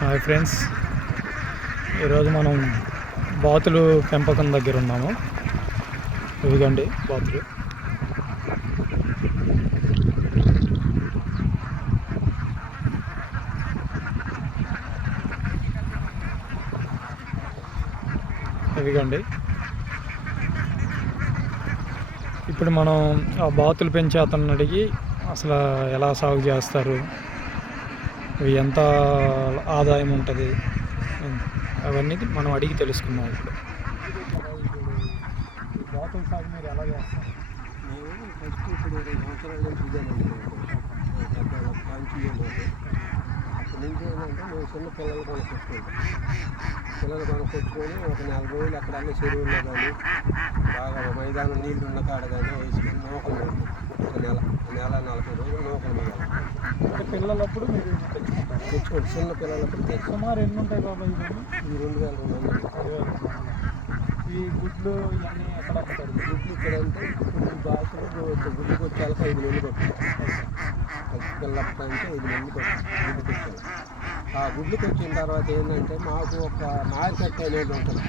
Hi friends, ఈరోజు మనం బాతులు పెంపకం దగ్గర ఉన్నాము. ఇదిగోండి బాతులు. ఇదిగోండి, ఇప్పుడు మనం ఆ బాతులు పెంచే అతన్ని అడిగి అసలు ఎలా సాగు చేస్తారు, ఎంత ఆదాయం ఉంటుంది అవన్నీ మనం అడిగి తెలుసుకుందాం. ఇప్పుడు బాతుల సాగు మీరు ఎలా చేస్తారు? మేము ఫస్ట్ ఇప్పుడు 20 సంవత్సరాల నుంచి ఇదేనండి. అప్పటి నుంచి ఏంటంటే మేము చిన్న పిల్లలు కొనుక్కొచ్చుకొని ఒక 4 రోజులు ఎక్కడన్నా చెరువుల్లో కానీ బాగా మైదానం నీళ్ళు ఉన్న కాడ కానీ వేసుకొని నూకలు ఒక నెల 40 రోజులు నూకలు వేయాలి. పిల్లలప్పుడు మీరు తెచ్చుకోండి, చిన్న పిల్లలప్పుడు సుమారు ఎన్ని ఉంటాయి బాబాయ్? ఈ 2200. ఈ గుడ్లు ఇవన్నీ ఎక్కడ అమ్ముతారు? గుడ్లు ఇక్కడ అంటే ఈ బాతులు గుడ్లుకి వచ్చేళ్ళకి 5 నెలలు పడుతుంది. పిల్లప్పటి నుంచి 5 నెలలు పడుతుంది గుడ్లుకి వచ్చేది. ఆ గుడ్లుకి వచ్చిన తర్వాత ఏంటంటే మాకు ఒక మార్కెట్ అనేది ఉంటుంది.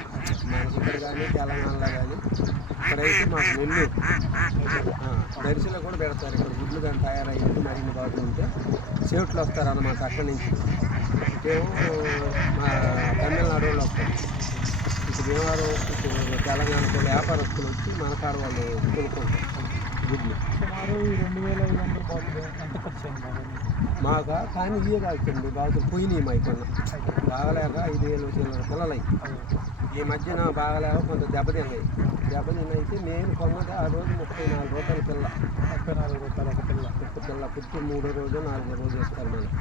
మనకి ఇక్కడ కానీ తెలంగాణలో కానీ ఇక్కడైతే మాకు నెల్లూరు దర్శిలో కూడా పెడతారు. ఇక్కడ గుడ్లు కానీ తయారయ్యింది మరిన్ని బాతులు ఉంటే సేట్లు వస్తారన్నమాట. అక్కడి నుంచి ఏమో మా తమిళనాడు వాళ్ళు వస్తారు. ఇప్పుడు భీమవరం తెలంగాణకు వ్యాపారస్తులు వచ్చి మన కాడ వాళ్ళు కొనుక్కుంటారు గుడ్లు. సుమారు 2500 బాతులు ఎంత ఖర్చు అయింది మాకు? కానీ ఇవే కాల్చండి బాతులు పోయినాయి మా ఇక్కడ బాగలేక 5000 పిల్లలై. ఈ మధ్యన బాగలేక కొంత దెబ్బతిన్నైతే నేను కొన్నది ఆ రోజు 34 రూపాయల పిల్ల. 34 రూపాయలు ఒక పిల్ల. ఒక పిల్ల పుట్టి 3వ రోజు 4వ రోజు ఇస్తారు మనం.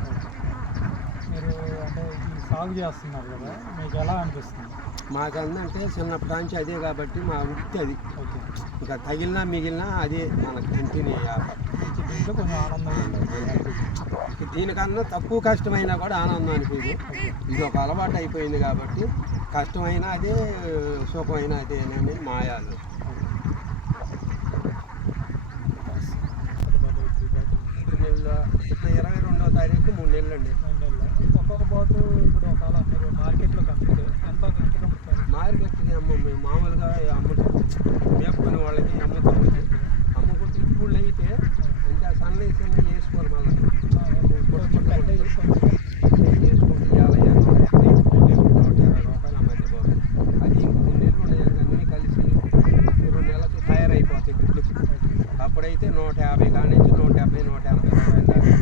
మీరు అంటే ఈ సాగు చేస్తున్నారు కదా, మీకు ఎలా అనిపిస్తుంది? మాకందంటే చిన్నప్పటి నుంచి అదే కాబట్టి మా వృత్తి అది. ఇంకా తగిలినా మిగిలినా అదే మనకు కంటిన్యూ వ్యాపారం. కొంచెం ఆనందంగా ఉంటుంది. దీనికన్నా తక్కువ కష్టమైనా కూడా ఆనందం అనిపించదు. ఇది ఒక అలవాటు అయిపోయింది కాబట్టి కష్టమైనా అదే, సుఖమైనా అదే అనేది మాయాలు. 3 నెలలు. ఇప్పుడు 22వ తారీఖు 3 నెలలు అండి. ఒక్కొక్క బాతు ఇప్పుడు ఒకవేళ మీరు మార్కెట్లో కమ్మితే ఎంత కమ్ముతారు? మార్కెట్కి మేము మామూలుగా అమ్ముతాం. మేపుకునే వాళ్ళకి అమ్ముకుంటే ఇప్పుడు అయితే ఇంకా సన్నవి వేసుకోవాలి. మళ్ళీ వేసుకుంటే 120 రూపాయలు ఆ మధ్య పోతుంది. అది ఇంక 3 నెలలు ఉన్నాయి. అన్నీ కలిసి 2 నెలలకు తయారైపోతాయి గుడ్లకి. అప్పుడైతే 150 కాడి నుంచి 170, 180 రూపాయలు దాకా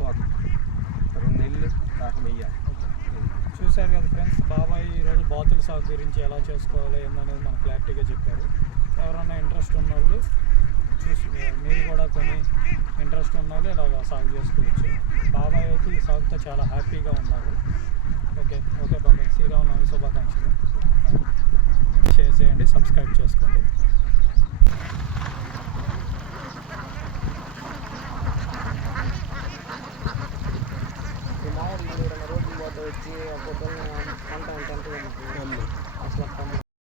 పోతుంది. 2 నెలలు దాకా వెయ్యాలి. చూశారు కదా ఫ్రెండ్స్, బాబాయ్ ఈరోజు బాతుల సాగు గురించి ఎలా చేసుకోవాలి ఏందనేది మనకు క్లారిటీగా చెప్పారు. ఎవరైనా ఇంట్రెస్ట్ ఉన్న వాళ్ళు చూసి మీరు కూడా కొన్ని ఇంట్రెస్ట్ ఉన్న వాళ్ళు ఇలాగ సాగు చేసుకోవచ్చు. బాబాయ్ అయితే ఈ సాగుతో చాలా హ్యాపీగా ఉన్నారు. ఓకే బాబాయ్, శ్రీరామనవమి శుభాకాంక్షలు. షేర్ చేయండి, సబ్స్క్రైబ్ చేసుకోండి. రోజు వచ్చి ఒక పంట అసలు